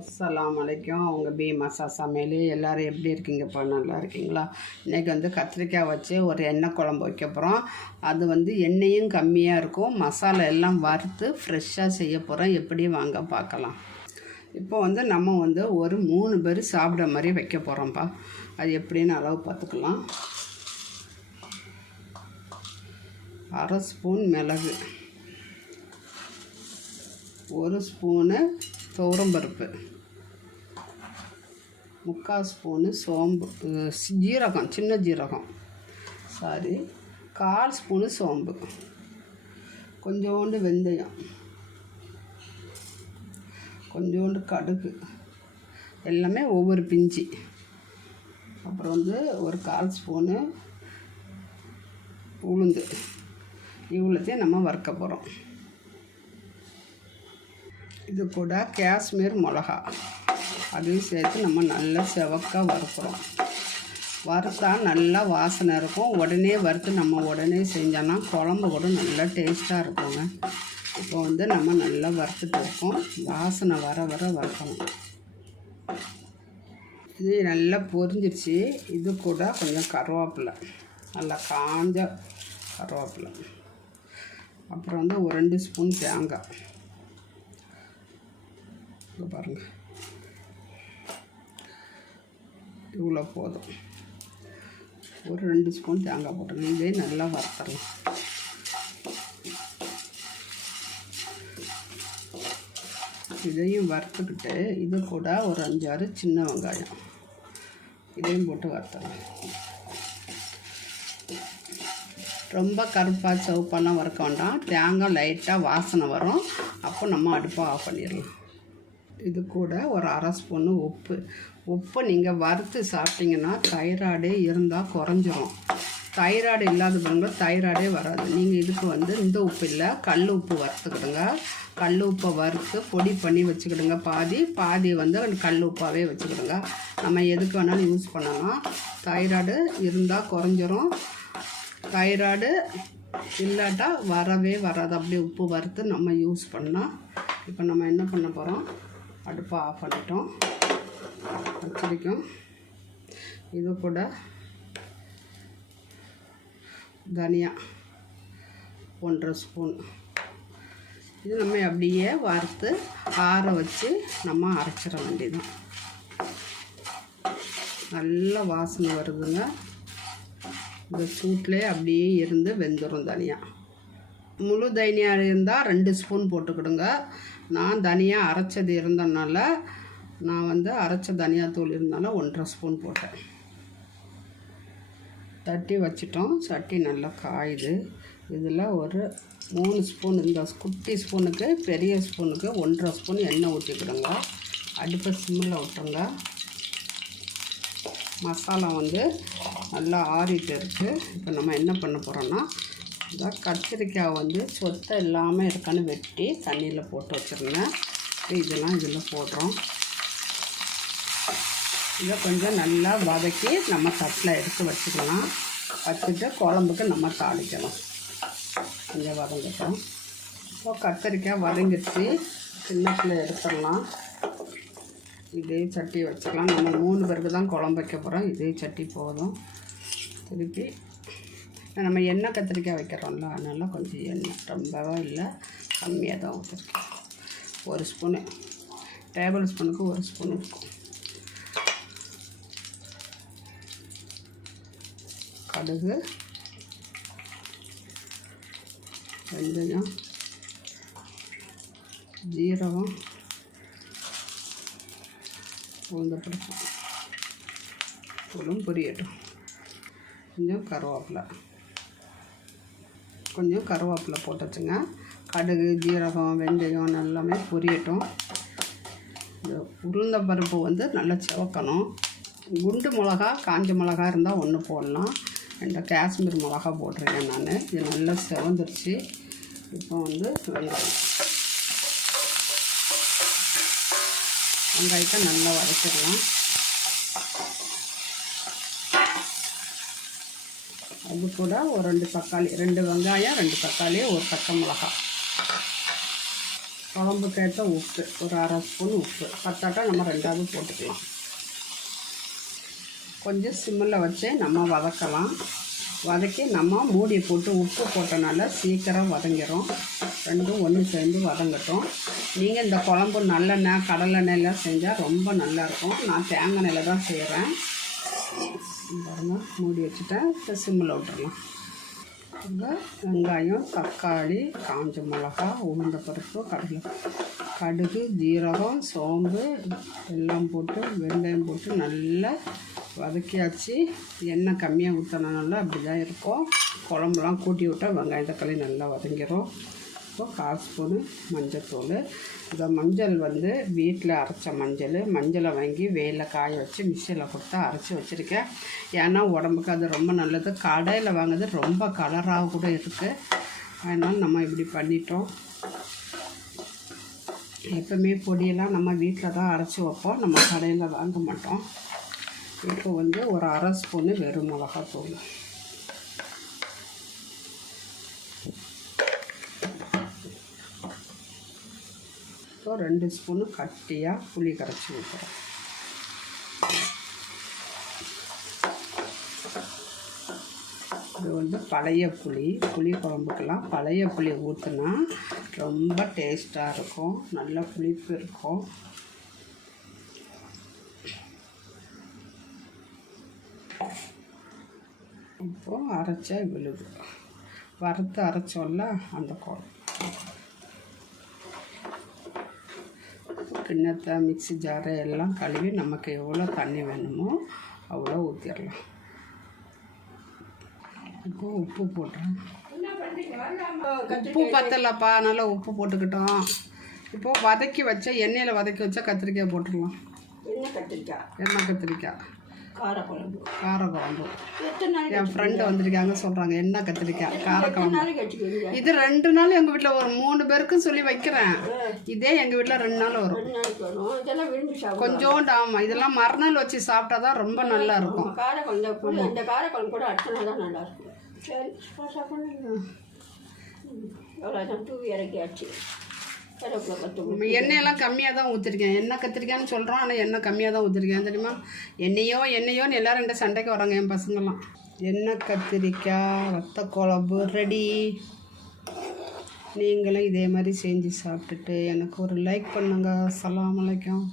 அஸ்லாம் வலைக்கும் அவங்க பி மசா சமையல் எல்லோரும் எப்படி இருக்கீங்கப்பா? நல்லா இருக்கீங்களா? இன்றைக்கி வந்து கத்திரிக்காய் வச்சு ஒரு எண்ணெய் குழம்பு வைக்க போகிறோம் அது வந்து எண்ணெயும் கம்மியாக இருக்கும். மசாலா எல்லாம் வறுத்து ஃப்ரெஷ்ஷாக செய்ய போகிறோம் எப்படி வாங்க பார்க்கலாம். இப்போ வந்து நம்ம வந்து ஒரு மூணு பேர் சாப்பிட்ற மாதிரி வைக்க போகிறோம்ப்பா அது எப்படின்னு அளவு பார்த்துக்கலாம். அரை ஸ்பூன் மிளகு. ஒரு ஸ்பூனு துவரம் பருப்பு. முக்கால் ஸ்பூனு சோம்பு ஜீரகம் சின்ன ஜீரகம். சாரி கால் ஸ்பூனு சோம்பு. கொஞ்சோண்டு வெந்தயம். கொஞ்சோண்டு கடுகு. எல்லாமே ஒவ்வொரு பிஞ்சு. அப்புறம் வந்து ஒரு கால் ஸ்பூனு உளுந்து. இவ்வளோத்தையும் நம்ம வறுக்க போகிறோம் இது கூட காஷ்மீர் மிளகா. அதையும் சேர்த்து நம்ம நல்லா செவக்காக வறுக்கிறோம். வறுத்தா நல்லா வாசனை இருக்கும். உடனே வறுத்து நம்ம உடனே செஞ்சோன்னா குழம்பு கூட நல்லா டேஸ்ட்டாக இருக்குங்க. இப்போ வந்து நம்ம நல்லா வறுத்துட்டு இருக்கோம். வாசனை வர வர வறுக்கணும். இது நல்லா பொரிஞ்சிருச்சு. இது கூட கொஞ்சம் கருவேப்பிலை. நல்லா காஞ்ச கருவேப்பிலை. அப்புறம் வந்து ஒரு ரெண்டு ஸ்பூன் தேங்காய். இங்க பாருங்க. இவ்வளோ போதும். ஒரு ரெண்டு ஸ்பூன் தேங்காய் போட்டுருங்க இதே நல்லா வறுத்துடலாம் இதையும் வறுத்துக்கிட்டு இது கூட ஒரு அஞ்சாறு சின்ன வெங்காயம். இதையும் போட்டு வறுத்தலாம் ரொம்ப கருப்பாக சிவப்பாலாம் வறுக்க வேண்டாம். தேங்காய் லைட்டாக வாசனை வரும். அப்போ நம்ம அடுப்பாக ஆஃப் பண்ணிடலாம். இது கூட ஒரு அரை ஸ்பூனு உப்பு. உப்பு நீங்கள் வறுத்து சாப்பிட்டீங்கன்னா தைராய்டே இருந்தால் குறைஞ்சிரும். தைராய்டு இல்லாதவங்க தைராய்டே வராது. நீங்கள் இதுக்கு வந்து இந்த உப்பு இல்லை கல் உப்பு வறுத்துக்கிடுங்க. கல் உப்பை வறுத்து பொடி பண்ணி வச்சுக்கிடுங்க. பாதி பாதி வந்து கல் உப்பாகவே வச்சுக்கிடுங்க. நம்ம எதுக்கு வேணாலும் யூஸ் பண்ணலாம். தைராய்டு இருந்தால் குறைஞ்சிரும். தைராய்டு இல்லாட்டா வரவே வராது. அப்படியே உப்பு வறுத்து நம்ம யூஸ் பண்ணால் இப்போ நம்ம என்ன பண்ண போகிறோம் அடுப்பை ஆஃப் பண்ணிட்டோம். வச்சிருக்கோம் இது கூட தனியா ஒன்றரை ஸ்பூன். இது நம்ம அப்படியே வறுத்து ஆற வச்சு நம்ம அரைச்சிட வேண்டியது நல்ல வாசனை வருதுங்க. இந்த சூட்டிலே அப்படியே இருந்து வெந்துடும் தனியாக முழு தனியாக இருந்தால் ரெண்டு ஸ்பூன் போட்டுக்கிடுங்க. நான் தனியாக அரைச்சது இருந்தனால நான் வந்து அரைச்ச தனியாத்தூள் இருந்தாலும் ஒன்றரை ஸ்பூன் போட்டேன். தட்டி வச்சிட்டோம். சட்டி நல்லா காயுது. இதில் ஒரு மூணு ஸ்பூன் இந்த குட்டி ஸ்பூனுக்கு பெரிய ஸ்பூனுக்கு ஒன்றரை ஸ்பூன் எண்ணெய் ஊற்றிக்கிடுங்க அடுப்பை சிம்மில் விட்டுருங்க. மசாலா வந்து நல்லா ஆறிட்டு இருக்குது இப்போ நம்ம என்ன பண்ண போகிறோன்னா இதான் கத்திரிக்காய் வந்து சொத்தை இல்லாமல் இருக்கான்னு வெட்டி தண்ணியில் போட்டு வச்சுருந்தேன். இதெல்லாம் இதில் போடுறோம். இதை கொஞ்சம் நல்லா வதக்கி நம்ம தட்டில் எடுத்து வச்சுக்கலாம். வச்சுட்டு குழம்புக்கு நம்ம தாளிக்கலாம். கொஞ்சம் வதங்கட்டும். இப்போ கத்திரிக்காய் வதங்கிடுச்சு. சின்னத்தில் எடுத்துடலாம். இதே சட்டி வச்சுக்கலாம். நம்ம மூணு பேருக்கு தான் குழம்பு வைக்க போகிறோம். இதே சட்டி போதும். திருப்பி நம்ம எண்ணெய் கத்திரிக்காய் வைக்கிறோம்ல அதனால் கொஞ்சம் எண்ணெய். ரொம்பவே இல்லை கம்மியாக தான் ஊற்றிருக்கேன் ஒரு ஸ்பூனு டேபிள் ஸ்பூனுக்கு ஒரு ஸ்பூன் இருக்கும். கடுகு வெந்தயம் ஜீரகம் உளுந்தப்பருப்பு உளும் பொரியட்டும். கொஞ்சம் கருவேப்பிலை. கொஞ்சம் கருவேப்பிலை போட்டு வச்சுங்க கடுகு ஜீரகம் வெந்தயம் எல்லாமே பொரியட்டும். இந்த உளுந்த பருப்பு வந்து நல்லா சிவக்கணும். குண்டு மிளகா காஞ்ச மிளகா இருந்தால் ஒன்று போடலாம். இந்த காஷ்மீர் மிளகா போட்டிருக்கேன் நான். இது நல்லா செவந்துருச்சு. இப்போ வந்து வெங்காயம் வெங்காயத்தை நல்லா வதக்கிடலாம். அது கூட ஒரு ரெண்டு தக்காளி ரெண்டு வெங்காயம் ரெண்டு தக்காளி ஒரு பச்சை மிளகாய் குழம்புக்கேற்ற உப்பு ஒரு அரை ஸ்பூன் உப்பு. பத்தாட்டா நம்ம ரெண்டாவது போட்டுக்கலாம். கொஞ்சம் சிம்மில் வச்சு நம்ம வதக்கலாம். வதக்கி நம்ம மூடி போட்டு உப்பு போட்டனால சீக்கிரம் வதங்கிடும் ரெண்டும் ஒன்று சேர்ந்து வதங்கட்டும். நீங்கள் இந்த குழம்பு நல்லெண்ணெய் கடலெண்ணெய்லாம் செஞ்சால் ரொம்ப நல்லாயிருக்கும் நான் தேங்காய் எண்ணெயில் தான் செய்கிறேன் பாருங்கள் மூடி வச்சுட்டேன். இப்போ சிம்மில் விட்டுறலாம். இங்கே வெங்காயம் தக்காளி காஞ்ச மிளகா உளுந்த பருப்பு கடலை. கடுகு ஜீரகம் சோம்பு எல்லாம் போட்டு வெங்காயம் போட்டு நல்லா வதக்கியாச்சு. எண்ணெய் கம்மியாக ஊற்றினால அப்படி தான் இருக்கும். குழம்புலாம் கூட்டி விட்டால் வெங்காயம் தக்காளி நல்லா வதங்கிடும் இப்போ கால் ஸ்பூனு மஞ்சத்தூள் இந்த மஞ்சள் வந்து வீட்டில் அரைச்ச மஞ்சள் மஞ்சளை வாங்கி வெயிலில் காய வச்சு மிஷினில் கொடுத்து அரைச்சி வச்சுருக்கேன். ஏன்னா உடம்புக்கு அது ரொம்ப நல்லது. கடையில் வாங்குறது ரொம்ப கலராக கூட இருக்குது அதனால் நம்ம இப்படி பண்ணிட்டோம். எப்பவுமே பொடியெல்லாம் நம்ம வீட்டில் தான் அரைச்சி வைப்போம். நம்ம கடையில் வாங்க மாட்டோம். இப்போ வந்து ஒரு அரை ஸ்பூனு வெறும் மிளகாத்தூள். இப்போ ரெண்டு ஸ்பூனு கட்டியாக புளி கரைச்சி ஊற்றுறோம் இது வந்து பழைய புளி புளி குழம்புக்கெல்லாம் பழைய புளி ஊற்றுனா ரொம்ப டேஸ்ட்டாக இருக்கும் நல்ல புளிப்பு இருக்கும். இப்போது அரைச்சா விழுது. வறுத்து அரைச்சோம்ல அந்த குழம்பு. கிண்ணத்தை மிக்ஸி ஜாரை எல்லாம் கழுவி நமக்கு எவ்வளோ தண்ணி வேணுமோ அவ்வளோ ஊற்றிடலாம் இப்போ உப்பு போட்டுறேன். உப்பு பத்தலப்பா நல்லா உப்பு போட்டுக்கிட்டோம். இப்போ வதக்கி வச்ச எண்ணெயில் வதக்கி வச்சா கத்திரிக்காய் போட்டுடலாம். எண்ணெய் கத்திரிக்காய்? எண்ணெய் கத்திரிக்காய்? காரக்குழம்பு. காரக்குழம்பு. எத்தனை என் ஃப்ரெண்டு வந்திருக்காங்க சொல்கிறாங்க எண்ணெய் கத்திரிக்காய் காரக்குழம்பு. இது ரெண்டு நாள் எங்கள் வீட்டில் ஒரு மூணு பேருக்கும் சொல்லி வைக்கிறேன். இதே எங்கள் வீட்டில் ரெண்டு நாள் வரும். இதெல்லாம் விரும்பி கொஞ்சோண்டு ஆமாம் இதெல்லாம் மறுநாள் வச்சு சாப்பிட்டா தான் ரொம்ப நல்லா இருக்கும். காரக்குழம்பு இந்த காரக்குழம்பு கூட அடுத்த நாள் தான் நல்லா இருக்கும். சரி சாப்பிடணும் அவ்வளோதான் தூவி இறக்கியாச்சு. எண்ணெயெல்லாம் கம்மியாக தான் ஊற்றிருக்கேன் எண்ணெய் கத்திரிக்காய்னு சொல்கிறோம் ஆனால் எண்ணெய் கம்மியாக தான் ஊற்றிருக்கேன் தெரியுமா? எண்ணெயோ எண்ணெயோன்னு எல்லாரும் ரெண்டு சண்டைக்கு வராங்க என் பசங்கள்லாம். எண்ணெய் கத்திரிக்காய் ரத்த குழம்பு ரெடி நீங்களும் இதே மாதிரி செஞ்சு சாப்பிட்டுட்டு எனக்கு ஒரு லைக் பண்ணுங்கள் அஸ்ஸலாமு அலைக்கும்.